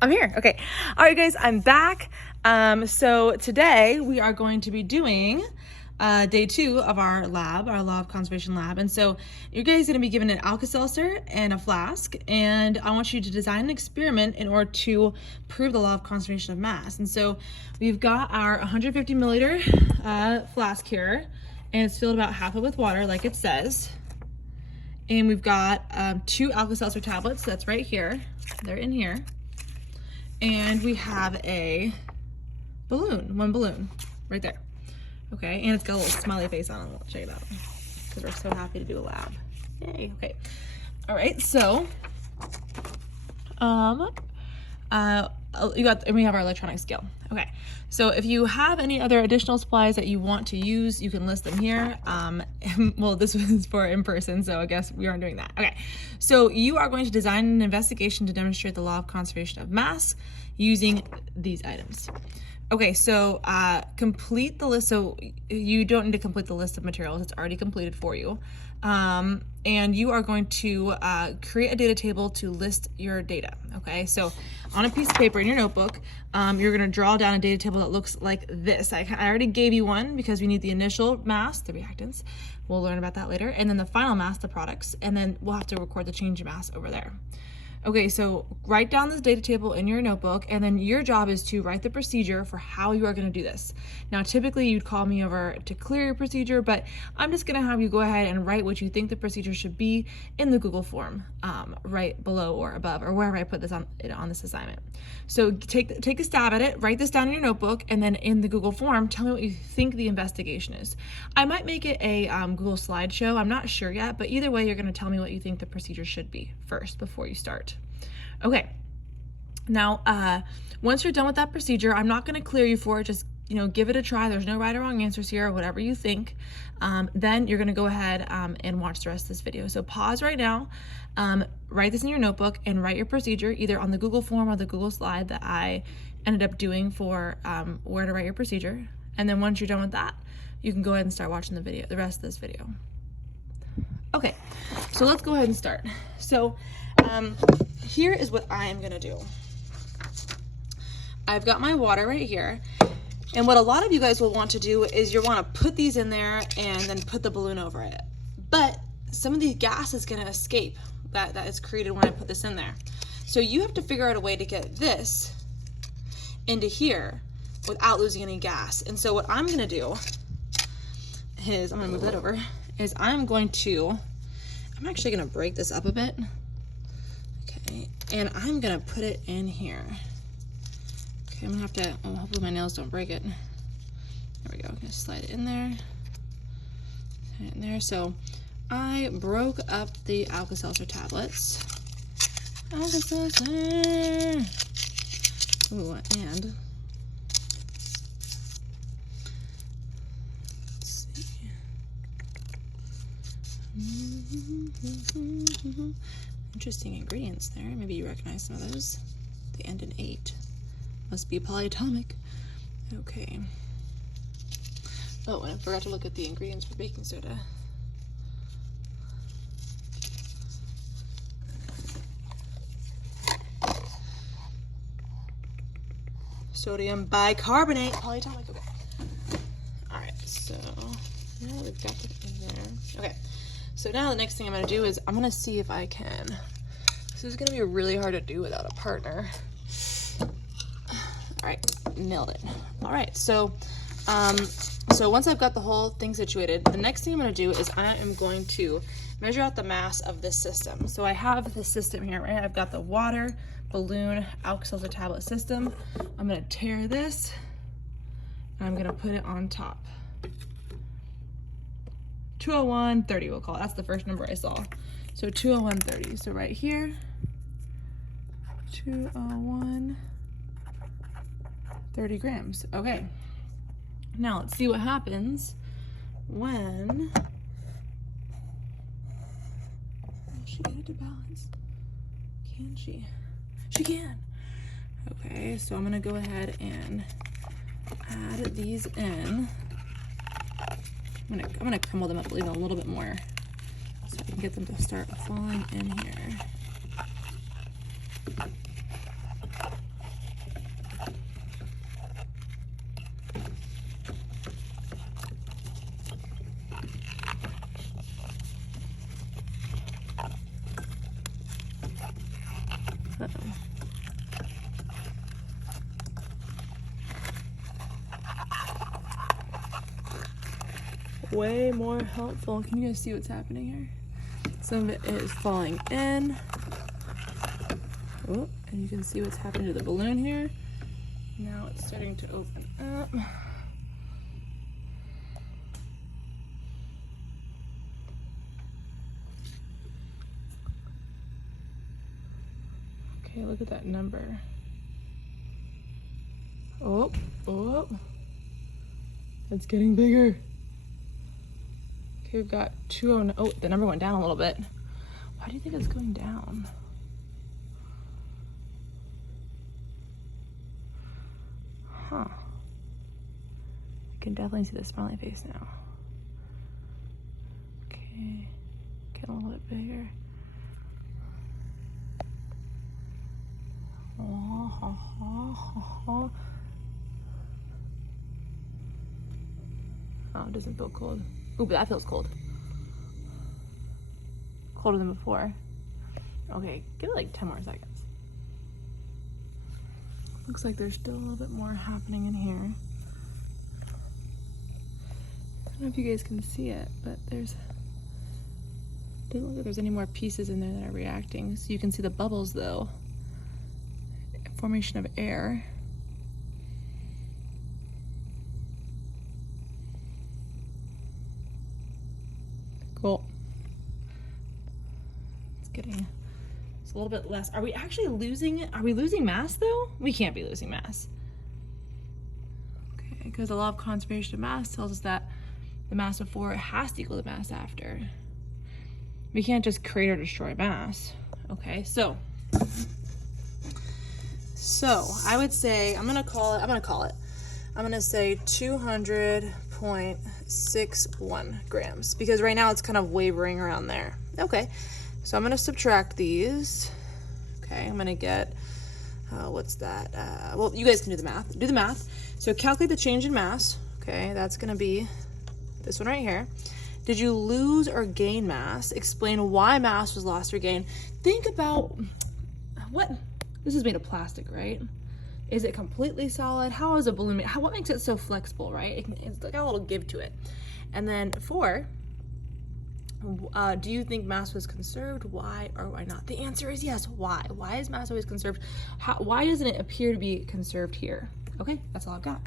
I'm here. Okay. All right, guys, I'm back. So today we are going to be doing day 2 of our lab, our law of conservation lab. And so you guys are going to be given an Alka-Seltzer and a flask, and I want you to design an experiment in order to prove the law of conservation of mass. And so we've got our 150 milliliter flask here, and it's filled about half of with water, like it says. And we've got 2 Alka-Seltzer tablets. That's right here. They're in here. And we have a balloon, one balloon, right there. Okay, and it's got a little smiley face on it. Let's check it out, because we're so happy to do a lab. Yay, okay. All right, so, and we have our electronic scale. Okay, so if you have any other additional supplies that you want to use, you can list them here. Well, this was for in person, so I guess we aren't doing that. Okay, so you are going to design an investigation to demonstrate the law of conservation of mass using these items. Okay, so complete the list. So you don't need to complete the list of materials. It's already completed for you. And you are going to create a data table to list your data. Okay, so on a piece of paper in your notebook, you're going to draw down a data table that looks like this. I already gave you one because we need the initial mass, the reactants. We'll learn about that later. And then the final mass, the products. And then we'll have to record the change in mass over there. Okay, so write down this data table in your notebook, and then your job is to write the procedure for how you are going to do this. Now, typically you'd call me over to clear your procedure, but I'm just going to have you go ahead and write what you think the procedure should be in the Google form, right below or above, or wherever I put this on this assignment. So take a stab at it, write this down in your notebook, and then in the Google form, tell me what you think the investigation is. I might make it a Google slideshow. I'm not sure yet, but either way, you're going to tell me what you think the procedure should be first before you start. Okay, now once you're done with that procedure, I'm not going to clear you for it. Just give it a try. There's no right or wrong answers here, whatever you think. Then you're going to go ahead and watch the rest of this video. So pause right now, write this in your notebook, and write your procedure either on the Google form or the Google slide that I ended up doing for where to write your procedure. And then once you're done with that, you can go ahead and start watching the rest of this video. Okay, so let's go ahead and start. So here is what I am gonna do. I've got my water right here, and what a lot of you guys will want to do is you want to put these in there and then put the balloon over it. But some of the gas is gonna escape that is created when I put this in there. So you have to figure out a way to get this into here without losing any gas. And so what I'm gonna do is, I'm gonna move that over, is I'm actually gonna break this up a bit. Okay, and I'm gonna put it in here. Okay, I'm gonna have to, hopefully my nails don't break it. There we go, I'm gonna slide it in there. Slide it in there. So I broke up the Alka-Seltzer tablets. Alka-Seltzer! Ooh, and let's see. Interesting ingredients there. Maybe you recognize some of those. They end in 8. Must be polyatomic. Okay. Oh, and I forgot to look at the ingredients for baking soda. Sodium bicarbonate, polyatomic. Okay. All right. So now we've got it in there. Okay. So now the next thing I'm going to do is I'm going to see if I can. This is going to be really hard to do without a partner. All right, nailed it. All right, so once I've got the whole thing situated, the next thing I'm going to do is I am going to measure out the mass of this system. So I have this system here, right? I've got the water, balloon, Alka-Seltzer tablet system. I'm going to tear this, and I'm going to put it on top. 201.30 we'll call it. That's the first number I saw. So 201.30. So right here, 201.30 grams. Okay. Now let's see what happens when she get it to balance. Can she? She can. Okay, so I'm gonna go ahead and add these in. I'm gonna crumble them up even a little bit more so I can get them to start falling in here. Uh-oh. Way more helpful. Can you guys see what's happening here? Some of it is falling in. Oh, and you can see what's happening to the balloon here. Now it's starting to open up. Okay, look at that number. Oh, oh. It's getting bigger. Okay, we've got 209. Oh, the number went down a little bit. Why do you think it's going down? Huh. I can definitely see the smiley face now. Okay, get a little bit bigger. Oh, it doesn't feel cold. Ooh, but that feels cold. Colder than before. Okay, give it like 10 more seconds. Looks like there's still a little bit more happening in here. I don't know if you guys can see it, but doesn't look like there's any more pieces in there that are reacting. So you can see the bubbles though. Formation of air. Cool. It's a little bit less. Are we actually losing mass though? We can't be losing mass. Okay, because the law of conservation of mass tells us that the mass before has to equal the mass after. We can't just create or destroy mass. Okay, so I would say, I'm gonna say 200.61 grams, because right now it's kind of wavering around there. Okay, so I'm gonna subtract these. Okay, I'm gonna get, what's that? Well, you guys can do the math. Do the math. So calculate the change in mass. Okay, that's gonna be this one right here. Did you lose or gain mass? Explain why mass was lost or gained. Think about this is made of plastic, right? Is it completely solid? How is a balloon made? What makes it so flexible, right? It's got a little give to it. And then 4, do you think mass was conserved? Why or why not? The answer is yes. Why? Why is mass always conserved? Why doesn't it appear to be conserved here? Okay, that's all I've got.